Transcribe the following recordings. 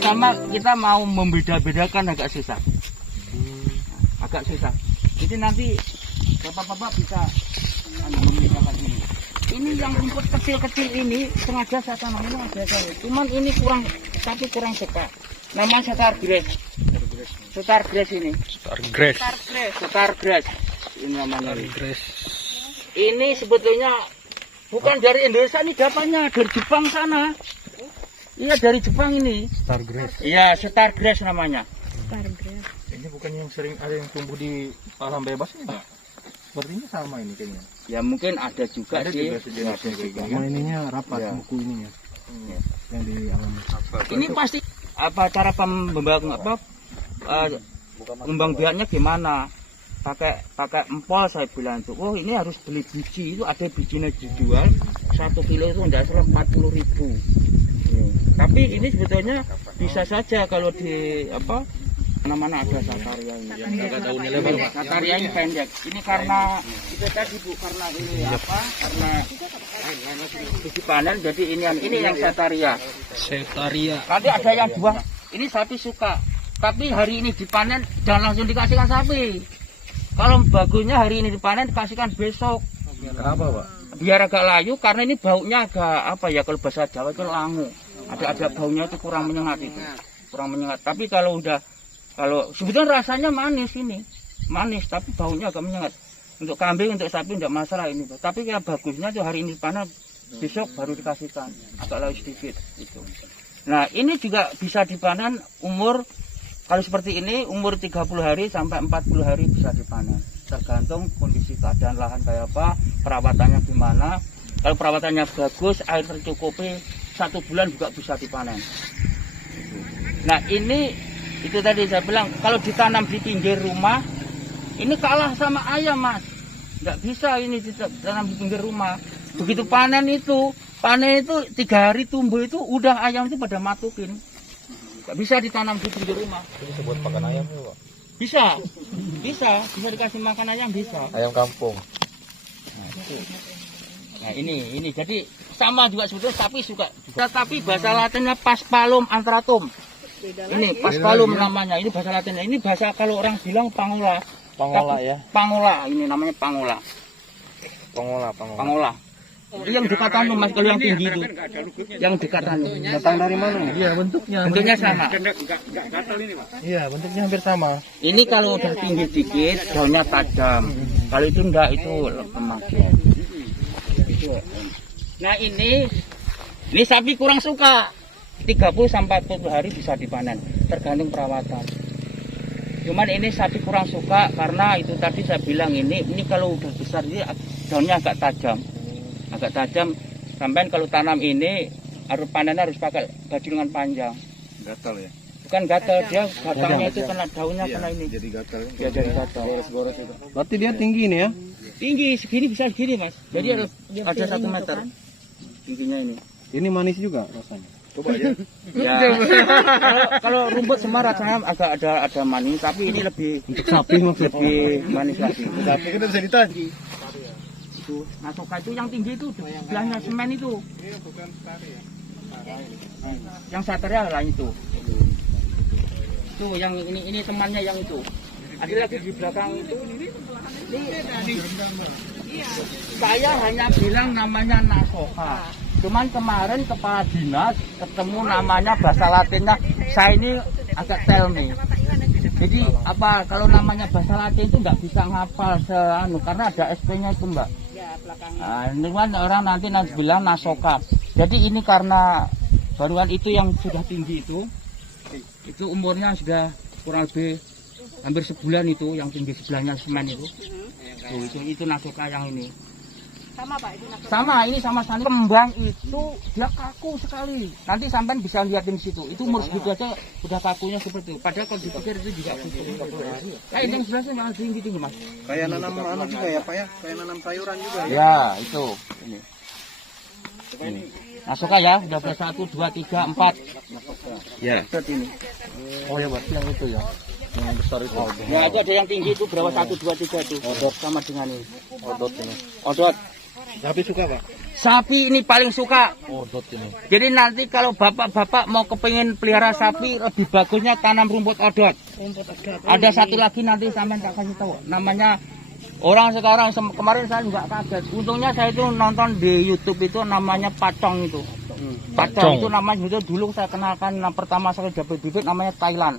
sama kita mau membeda-bedakan agak susah. Agak susah. Jadi nanti bapak-bapak bisa membedakan ini. Ini yang rumput kecil-kecil ini sengaja saya tanam ini ada. Cuman ini kurang suka. Namanya setar grass. Setar grass ini. Setar grass. Ini namanya. Ini sebetulnya bukan dari Indonesia, ini dapatnya dari Jepang sana. Iya, dari Jepang ini. Star grass. Iya, setar grass namanya. Star grass. Ini bukan yang sering ada yang tumbuh di alam bebas ini, Pak? Sepertinya sama ini kayaknya. Ya mungkin ada juga Ada sih. juga sejenisnya kayak gini. Sama ininya rapat Ya. buku ininya. Yang di alam. Ini pasti apa cara pembang biaknya gimana? Pakai empol saya bilang tuh. Oh, ini harus beli biji, itu ada bijinya dijual 1 kilo itu enggak salah 40.000. Tapi ini sebetulnya bisa saja kalau di mana ada sataria ini. Daunnya lebar, Pak. Sataria ini pendek. Ini karena itu tadi Bu, karena ini karena biji panen, jadi ini yang sataria. Nanti ada yang dua, ini sapi suka. Tapi hari ini dipanen jangan langsung dikasihkan sapi. Kalau bagusnya hari ini dipanen dikasihkan besok. Kenapa, Pak? Biar agak layu karena ini baunya agak kalau bahasa Jawa itu langu. Ada baunya itu kurang menyengat itu. Kurang menyengat. Tapi kalau sebetulnya rasanya manis ini. Manis tapi baunya agak menyengat. Untuk kambing, untuk sapi tidak masalah ini. Tapi kayak bagusnya tuh hari ini dipanen besok baru dikasihkan. Agak layu sedikit itu. Nah, ini juga bisa dipanen umur kalau seperti ini umur 30 hari sampai 40 hari bisa dipanen. Tergantung kondisi keadaan lahan kayak apa, perawatannya gimana. Kalau perawatannya bagus, air tercukupi, 1 bulan juga bisa dipanen. Nah, ini itu tadi saya bilang kalau ditanam di pinggir rumah, ini kalah sama ayam, Mas. Nggak bisa ini ditanam di pinggir rumah. Begitu panen itu 3 hari tumbuh itu udah ayam itu pada matukin. Nggak bisa ditanam di pinggir rumah. Itu bisa buat makan ayam juga, Pak? Bisa dikasih makan ayam bisa. Ayam kampung. Nah ini jadi sama juga sebetulnya sapi suka. Tapi bahasa Latinnya Paspalum anthratum. Ini Paspalum namanya. Ini bahasa Latinnya. Ini bahasa kalau orang bilang pangola. Ya. Pangola ini namanya pangola. Pangola. Yang dekat anu Mas, kalau yang tinggi itu. Yang dekat anu. Datang dari mana? Iya, bentuknya. Bentuknya sama. Iya, bentuknya hampir sama. Ini kalau udah tinggi dikit daunnya tajam. Kalau itu enggak, itu lemah. Nah, ini sapi kurang suka. 30 sampai 40 hari bisa dipanen, tergantung perawatan. Cuman ini sapi kurang suka karena itu tadi saya bilang ini kalau udah besar ini daunnya agak tajam. Sampai kalau tanam ini harus panennya harus pakai bajingan panjang. Gatal ya? Bukan gatal, dia gatalnya itu kena daunnya kena ini. Jadi gatal. Ya jadi gatal. Gores itu. Berarti dia tinggi nih ya? Tinggi segini bisa segini Mas. Jadi ada 1 meter tingginya ini. Ini manis juga rasanya. Coba aja. Ya. Kalau rumput semar rasanya agak ada manis, tapi ini lebih Untuk sapi maksudnya. lebih manis lagi. Tapi kita bisa ditaji. Itu nasoka itu yang tinggi itu sebelahnya semen itu. Yang satelnya lain itu. Itu yang ini temannya yang itu. Ada lagi di belakang itu. Saya hanya bilang namanya nasoka. Cuman kemarin kepala dinas ketemu namanya bahasa Latinnya. Saya ini agak tell me. Jadi kalau namanya bahasa Latin itu nggak bisa ngapal karena ada SP-nya itu Mbak. Nah, ini kan orang nanti bilang nasoka. Jadi ini karena baruan itu yang sudah tinggi itu umurnya sudah kurang lebih hampir sebulan itu yang tinggi sebelahnya semen itu. Itu nasoka yang ini. Sama Pak, itu nasoka. Sama, ini sama sekali kembang itu dia kaku sekali. Nanti sampai bisa lihatin situ. Itu umur segitu aja udah kakunya seperti itu. Padahal kalau dipikir itu juga kayak ini jelasnya malah tinggi Mas. Kayak nanam juga ya Pak ya? Kayak nanam sayuran juga ya? Ya, itu. Ini. Nasoka ya, udah 1, 2, 3, 4. Ya, seperti ini. Oh ya, berarti yang itu ya. Yang besar itu. Ya, itu ada yang tinggi itu berapa 1, 2, 3 itu. Odot sama dengan ini. Odot ini. Odot. Sapi suka Pak? Sapi ini paling suka. Odot ini. Jadi nanti kalau bapak-bapak mau kepingin pelihara sapi, lebih bagusnya tanam rumput odot. Ada satu lagi nanti sampean tak kasih tahu. Namanya orang sekarang kemarin saya juga kaget. Untungnya saya itu nonton di YouTube itu namanya pacong itu. Pacong itu namanya itu dulu saya kenalkan pertama saya dapat bibit namanya Thailand.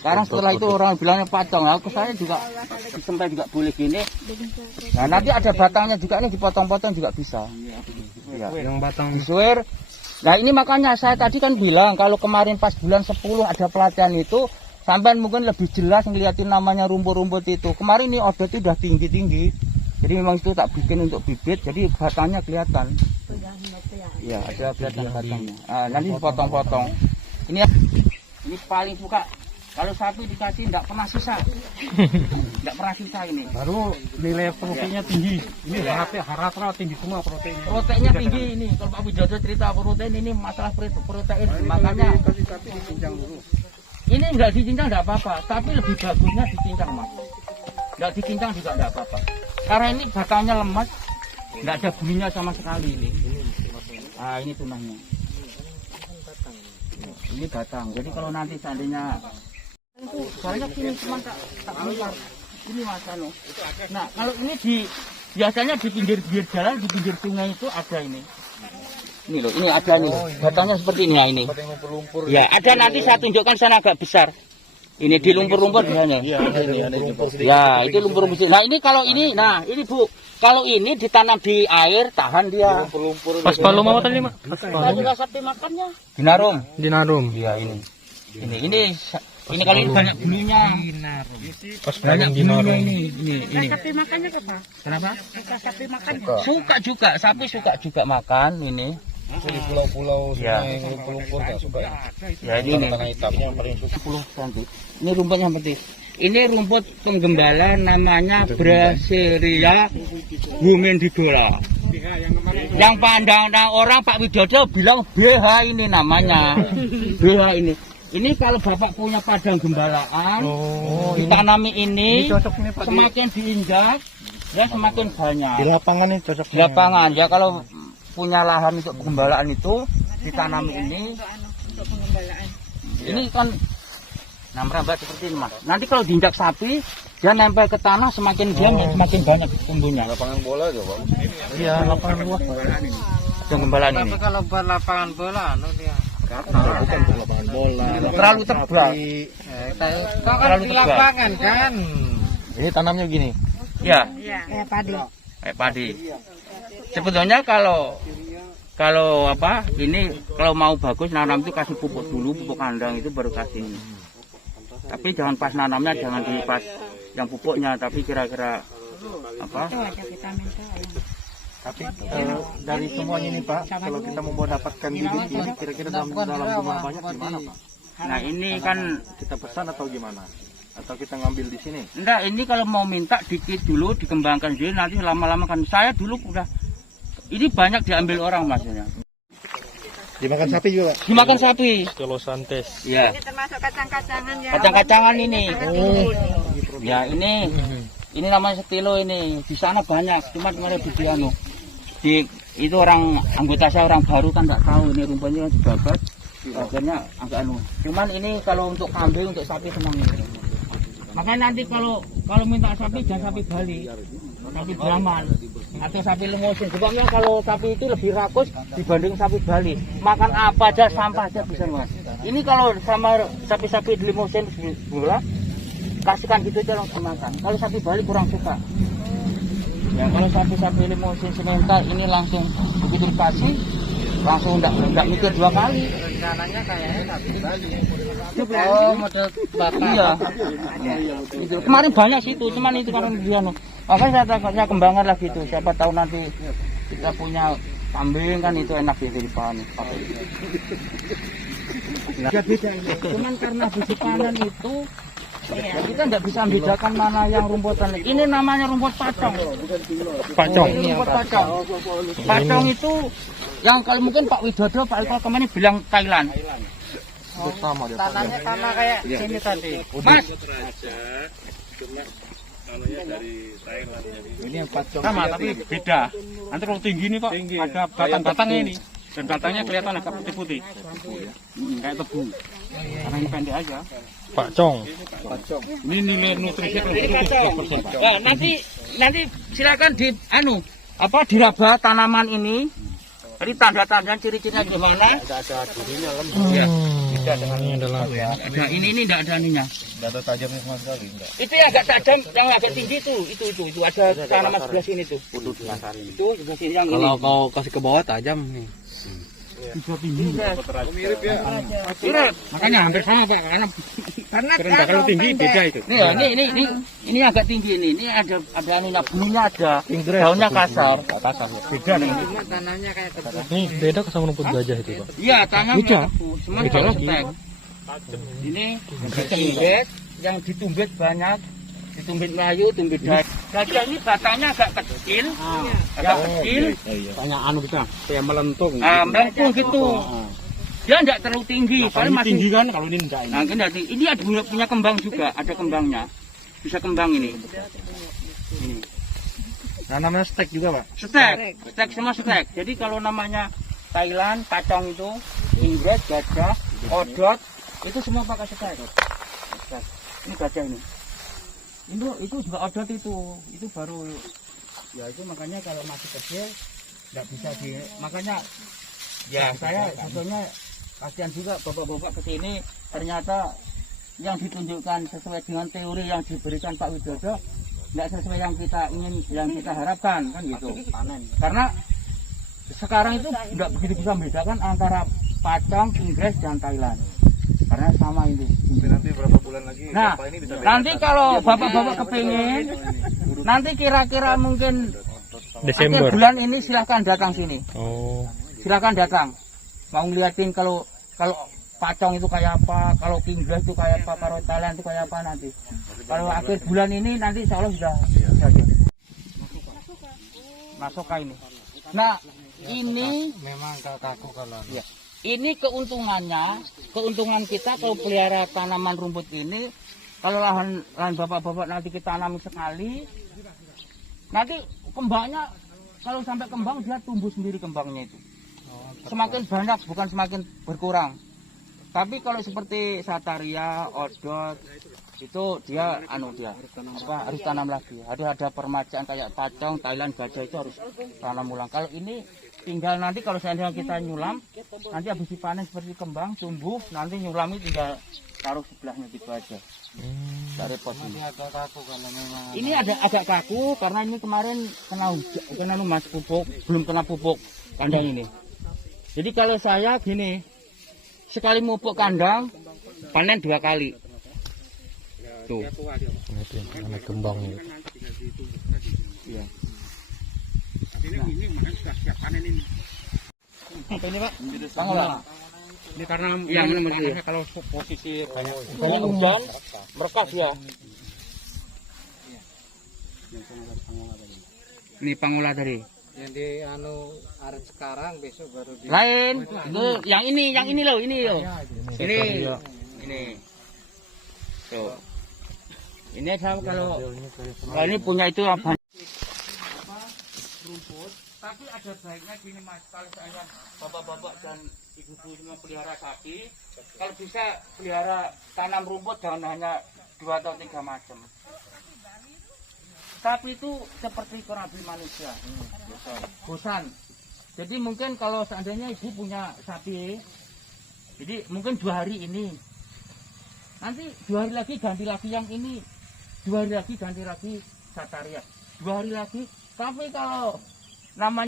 Sekarang setelah itu orang bilangnya pacong. Aku saya juga sampai juga boleh gini. Nah nanti ada batangnya juga ini dipotong-potong juga bisa. Ya. Yang batang Disuir. Nah ini makanya saya tadi kan bilang kalau kemarin pas bulan 10 ada pelatihan itu sampai mungkin lebih jelas ngeliatin namanya rumput-rumput itu. Kemarin ini odot itu udah tinggi-tinggi. Jadi memang itu tak bikin untuk bibit jadi batangnya kelihatan. Ya ada kelihatan batangnya. Nah, nanti dipotong-potong. Ini paling suka. Kalau sapi dikasih tidak pernah sisa. Tidak pernah sisa ini. baru nilai proteinnya tinggi. Ini harap tinggi semua proteinnya. Proteinnya tinggi ini. Kalau Pak Widodo cerita protein ini masalah protein. Makanya Kasih sapi dicincang dulu. ini enggak dicincang enggak apa-apa. Tapi lebih bagusnya dicincang mas. Enggak dicincang juga enggak apa-apa. Karena ini batangnya lemas. Enggak ada bunyinya sama sekali ini. Ah ini tunahnya. Ini batang. Jadi kalau nanti seandainya soalnya sini cuma tak keluar. Ini mas anu. Nah kalau ini biasanya di pinggir jalan di pinggir sungai itu ada ini. Ini loh, ini ada nih. Batangnya seperti ini ya ini. Ya ada nanti saya tunjukkan sana agak besar. Ini di lumpur-lumpur biasanya. Ya itu lumpur-lumpur. Nah ini kalau ini, nah ini bu, kalau ini ditanam di air tahan dia. Pas palung apa tadi, Mak? Kita juga sapi makannya. Dinarum. Iya ini. Ini kalau ini banyak bulunya. Pas Banyak palung bulunya dinarum. ini. Sapi makannya apa? Kenapa? Sapi makan. Suka juga, sapi suka juga makan ini. Di pulau-pulau Ya. lumpur nggak suka. Ya ini nih. Hitamnya yang paling suka. 10 cm. Ini rumputnya seperti ini rumput penggembala namanya Brassilia humidifolia. Yang pandang orang Pak Widodo bilang BH ini namanya. BH ini. Ini kalau Bapak punya padang gembalaan, ditanami ini, semakin diinjak, ya semakin banyak. Di lapangan ini cocok. Di lapangan ya kalau punya lahan untuk penggembalaan itu ditanami ini. Untuk pengembalaan. Ini kan nah merambat seperti ini mas. Nanti kalau diinjak sapi, dia nempel ke tanah semakin diam semakin banyak tumbuhnya. Lapangan bola aja Pak. Iya lapangan luas. Penggembalaan ini. Kalau buat lapangan bola, dia. Bukan untuk lapangan bola. Terlalu tebal. Kalau di lapangan kan. Ini tanamnya gini. Ya, Iya. Padi. kayak padi. Sebetulnya kalau apa ini kalau mau bagus nanam itu kasih pupuk dulu, pupuk kandang itu baru kasih ini. Tapi jangan pas nanamnya jangan di pas yang pupuknya, tapi kira-kira apa? Itu aja vitamin tuh. Tapi dari semuanya ini Pak, kalau kita mau dapatkan bibit ini kira-kira dalam jumlah banyak gimana Pak? Nah ini kan Kita pesan atau gimana? Atau kita ngambil di sini? enggak, ini kalau mau minta dikit dulu dikembangkan dulu, nanti lama-lama kan saya dulu udah ini banyak diambil orang maksudnya. Dimakan sapi juga. Dimakan sapi. Kalau santes. Ya. Ini termasuk kacang-kacangan ya. Kacang-kacangan ini. Ya ini namanya setilo ini. Di sana banyak, cuma kemarin di anu. Itu orang anggota saya orang baru kan nggak tahu ini rumputnya dibabat. Akhirnya agak anu. Cuman ini kalau untuk kambing, untuk sapi senang ini. Makanya nanti kalau minta sapi jangan sapi Bali, sapi Brahman atau sapi Limosin. Sebabnya kalau sapi itu lebih rakus dibanding sapi Bali. Makan apa aja, sampah aja bisa mas. Ini kalau sama sapi-sapi Limosin gula, kasihkan gitu aja langsung makan. Kalau sapi Bali kurang suka. Ya kalau sapi-sapi Limosin semental ini langsung begitu dikasih langsung enggak mikir dua kali. Rencananya kayaknya sapi Bali. Oh, model bapak. Iya. Gitu. Kemarin banyak situ, cuman itu kan dia makanya saya kembangkan lagi itu. Siapa tahu nanti kita punya kambing kan itu enak di panen. Cuman karena biji panen itu kita nggak bisa membedakan mana yang rumputan. Ini namanya rumput pacong. Pacong. Ini rumput pacong. Pacong itu yang kalau mungkin Pak Widodo, Pak Eko kemarin bilang Thailand. Sama dia. Tanahnya sama kayak sini tadi. Mas, Ini yang pacong. sama tapi beda. Nanti kalau tinggi nih Pak, ada batang-batangnya ini. Dan batangnya kelihatan agak putih-putih. Kayak tebu. Karena ini pendek aja. Pak Cong. Ini nilai nutrisinya kalau itu 10%. Nah, nanti silakan diraba tanaman ini. Jadi tanda-tanda ciri-cirinya gimana? Ada durinya lem. Ya. Ini adalah Ada ini enggak ada ininya. Tidak ada tajamnya sama sekali. Enggak. Itu yang agak tajam, yang agak tinggi itu ada tanaman sebelah sini tuh. Udah di akar ini. Itu sebelah sini yang ini. Kalau kau kasih ke bawah tajam nih. Mirip ya. Mirip. Makanya hampir sama Pak, karena kalau tinggi beda itu. Nih, ini agak tinggi nih. Ini ada anunya, bunyinya ada. Daunnya kasar. Beda nih. Tanahnya kayak tebu. ini beda sama rumput gajah itu Pak. Iya, tanamnya Beda. semua Beda kalau lagi. setek. Ini ditumbet, yang ditumbet banyak. Ditumbet Melayu, tumbet Dayak. Gajah ini batangnya agak kecil. Agak kecil. Tanya kita, kayak melentung. Melengkung gitu. Dia enggak terlalu tinggi, paling masih tinggi kan kalau ini enggak ini. Nah, ini ada punya kembang juga, ada kembangnya. Bisa kembang ini. Nah, namanya stek juga Pak. Stek semua stek. Jadi kalau namanya Thailand, pacong itu, Inggris, gajah, odot, itu semua pakai stek. Ini gajah ini. Itu juga odot itu baru. Ya itu makanya kalau masih kecil nggak bisa makanya ya saya sebetulnya kasihan juga bapak-bapak kesini ternyata yang ditunjukkan sesuai dengan teori yang diberikan Pak Widodo nggak sesuai yang kita harapkan kan gitu. Karena sekarang itu nggak begitu bisa membedakan antara pacong, Inggris dan Thailand. Karena sama ini. Nanti berapa bulan lagi? Nah, Bapak ini bisa nanti kalau bapak-bapak kepingin, nanti kira-kira mungkin Desember. akhir bulan ini silahkan datang sini. Oh. Silahkan datang. Mau ngeliatin kalau pacong itu kayak apa, kalau Inggris itu kayak apa, kalau Thailand itu kayak apa nanti. Kalau akhir bulan ini nanti insya Allah sudah jadi. Masuk ke ini. Nah, ini memang kaku kalau. ya. Ini keuntungan kita kalau pelihara tanaman rumput ini, kalau lahan bapak-bapak nanti kita tanami sekali, nanti kembangnya kalau sampai kembang dia tumbuh sendiri kembangnya itu. Semakin banyak bukan semakin berkurang. Tapi kalau seperti sataria, odot itu dia harus tanam lagi. Ada permajaan kayak pacong, Thailand, gajah itu harus tanam ulang. Kalau ini tinggal nanti kalau seandainya kita nyulam, nanti habis dipanen seperti kembang, tumbuh, nanti nyulami tinggal taruh sebelahnya gitu aja. Dari repot ini. Ini agak kaku karena ini kemarin kena mas pupuk, belum kena pupuk kandang ini. Jadi kalau saya gini, sekali pupuk kandang, panen 2 kali. Tuh. Itu yang namanya kembang itu. Iya. Apa ini Pak? Pangula. Ini karena Yang yang namanya kalau posisi banyak Banyak hujan, merekas ya. Ini pangula tadi. Yang di aret sekarang besok baru di. Lain, itu yang ini loh. Ini. Tuh. Ini sama kalau ini punya itu apa? Rumput. Tapi ada baiknya gini Mas, kalau saya bapak-bapak dan ibu-ibu semua pelihara sapi, kalau bisa pelihara tanam rumput jangan hanya 2 atau 3 macam. Sapi itu seperti kurang lebih manusia, bosan. Jadi mungkin kalau seandainya ibu punya sapi, jadi mungkin 2 hari ini, nanti 2 hari lagi ganti lagi yang ini, 2 hari lagi ganti lagi sataria, 2 hari lagi. Tapi kalau namanya